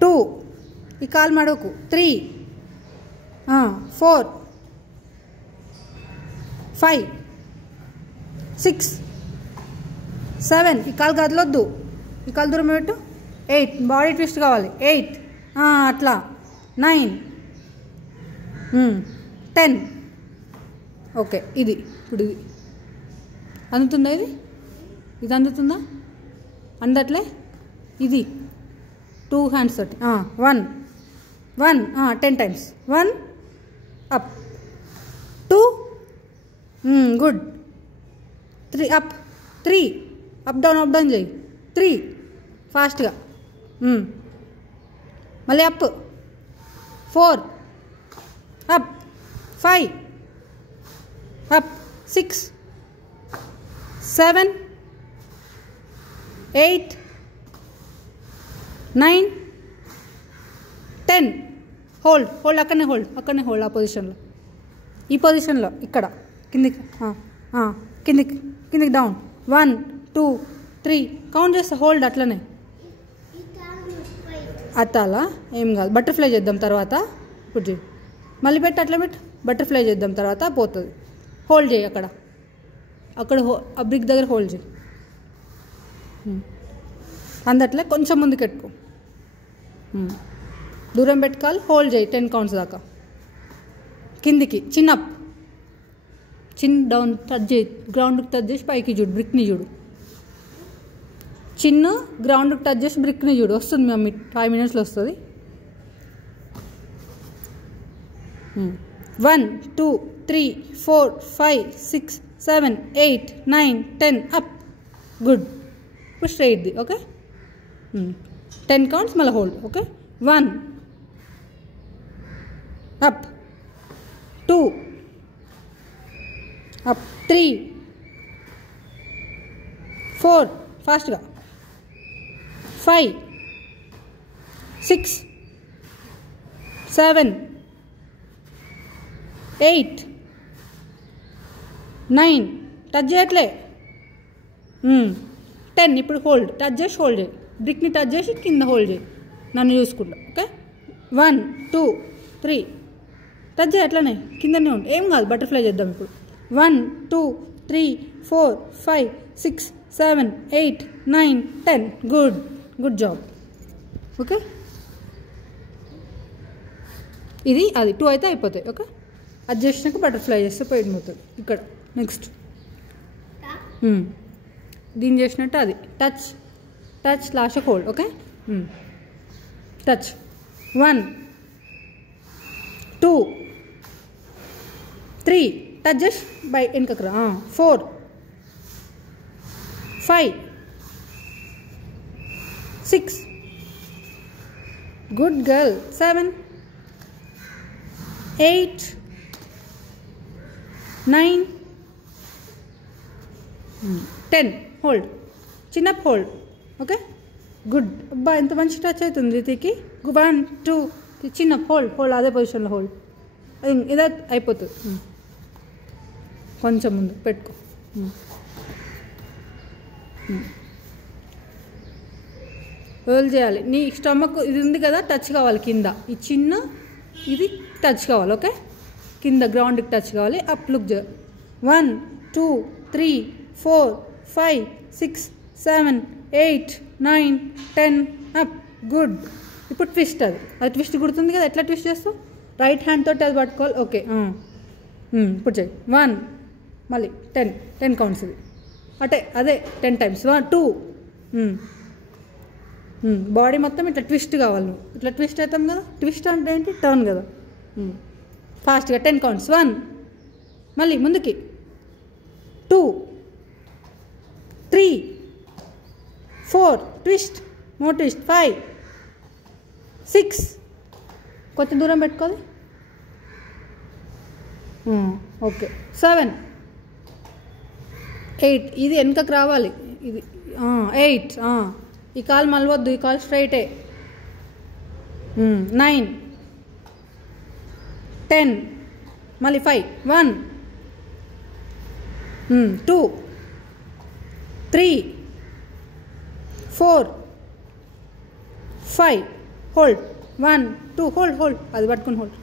2 ఈ కాలు మడవకు 3 4 5 6 7 ఈ కాలు కదలొద్దు ఈ కాలు దూరం పెట్టు 8 బాడీ ట్విస్ట్ కావాలి 8 అట్లా 9 10 ఓకే ఇది ఇప్పుడు ఇది అందుతుందా ఇది అందుతుందా అందట్లే ఇది 2 హ్యాండ్స్ తోటి 1 10 times 1 up 2 good 3 up 3 up down చేయి 3 ఫాస్ట్గా మళ్ళీ అప్ 4 అప్ 5 అప్ 6 7 8 9 10 హోల్డ్ అక్కడనే హోల్డ్ ఆ పొజిషన్లో ఈ పొజిషన్లో ఇక్కడ కిందికి డౌన్ 1 2 3 కౌంట్ చేస్తే హోల్డ్ అట్లనే అట్లా ఏం కాదు బటర్ఫ్లై చేద్దాం తర్వాత ఇప్పుడు చేయి మళ్ళీ పెట్టి అట్లా పెట్టి బటర్ఫ్లై చేద్దాం తర్వాత పోతుంది హోల్డ్ చేయి అక్కడ ఆ బ్రిక్ దగ్గర హోల్డ్ చేయి అందట్లే కొంచెం ముందుకు పెట్టుకో దూరం పెట్టుకోవాలి హోల్డ్ చేయి 10 కౌంట్స్ దాకా కిందికి చిన్ డౌన్ టచ్ చేయి గ్రౌండ్కి టచ్ చేసి పైకి చూడు బ్రిక్ని చూడు చిన్న గ్రౌండ్కి టచ్ చేసి బ్రిక్ని చూడు వస్తుంది మమ్మీ 5 మినిట్స్లో వస్తుంది 1 2 3 4 5 6 7 8 9 10 అప్ గుడ్ ఇప్పుడు స్ట్రైట్ది ఓకే 10 కౌంట్స్ మళ్ళీ హోల్డ్ ఓకే 1 అప్ 2 అప్ 3 4 ఫాస్ట్గా 5 6 7 8 9 టచ్ చేయట్లే 10 ఇప్పుడు హోల్డ్ టచ్ చేసి హోల్డ్ చేయి బ్రిక్ని టచ్ చేసి కింద హోల్డ్ చేయి నన్ను చూసుకుంటా ఓకే 1 2 3 టచ్ చేయి అట్లనే కిందనే ఉండి ఏం కాదు బటర్ఫ్లై చేద్దాం ఇప్పుడు 1 2 3 4 5 6 7 8 9 10 గుడ్ జాబ్ ఓకే ఇది అది 2 అయితే అయిపోతాయి ఓకే అది చేసినాక బటర్ఫ్లై చేస్తే పోయింది అవుతుంది ఇక్కడ నెక్స్ట్ దీన్ని చేసినట్టు అది touch last hold okay touch 1 2 3 touch చేసి బై వెనకకు రా 4 5 6 గుడ్ గర్ల్ 7 8 9 10 హోల్డ్ చిన్న హోల్డ్ ఓకే గుడ్ అబ్బా ఎంత మంచి టచ్ అవుతుంది రీతికి 1 2 చిన్న హోల్డ్ అదే పొజిషన్లో హోల్డ్ ఇదే అయిపోతుంది కొంచెం ముందు పెట్టుకో రోల్ చేయాలి నీ స్టమక్ ఇది ఉంది కదా టచ్ కావాలి కింద ఈ చిన్న ఇది టచ్ కావాలి ఓకే కింద గ్రౌండ్కి టచ్ కావాలి అప్ లుక్ 1 2 3 4 5 6 7 8 9 10 అప్ గుడ్ ఇప్పుడు ట్విస్ట్ అది ట్విస్ట్ గుర్తుంది కదా ఎట్లా ట్విస్ట్ చేస్తావు రైట్ హ్యాండ్ తోటి అది పట్టుకోవాలి ఓకే ఇప్పుడు చెయ్యి 1 మళ్ళీ 10 కౌంట్స్ ఇది అదే 10 టైమ్స్ 1 2 బాడీ మొత్తం ఇట్లా ట్విస్ట్ కావాలి నువ్వు ఇట్లా ట్విస్ట్ అవుతాం కదా ట్విస్ట్ అంటే ఏంటి టర్న్ కదా ఫాస్ట్గా 10 కౌంట్స్ 1 మళ్ళీ ముందుకి 2 3 4 ట్విస్ట్ మోర్ ట్విస్ట్ 5 6 కొంచెం దూరం పెట్టుకోవాలి ఓకే 7 8 ఇది వెనకకు రావాలి ఇది 8 ఈ కాలు మలవద్దు ఈ కాలు స్ట్రైటే 9 10 మళ్ళీ 5 1 2 3 4 5 హోల్డ్ 1 2 హోల్డ్ అది పట్టుకుని హోల్డ్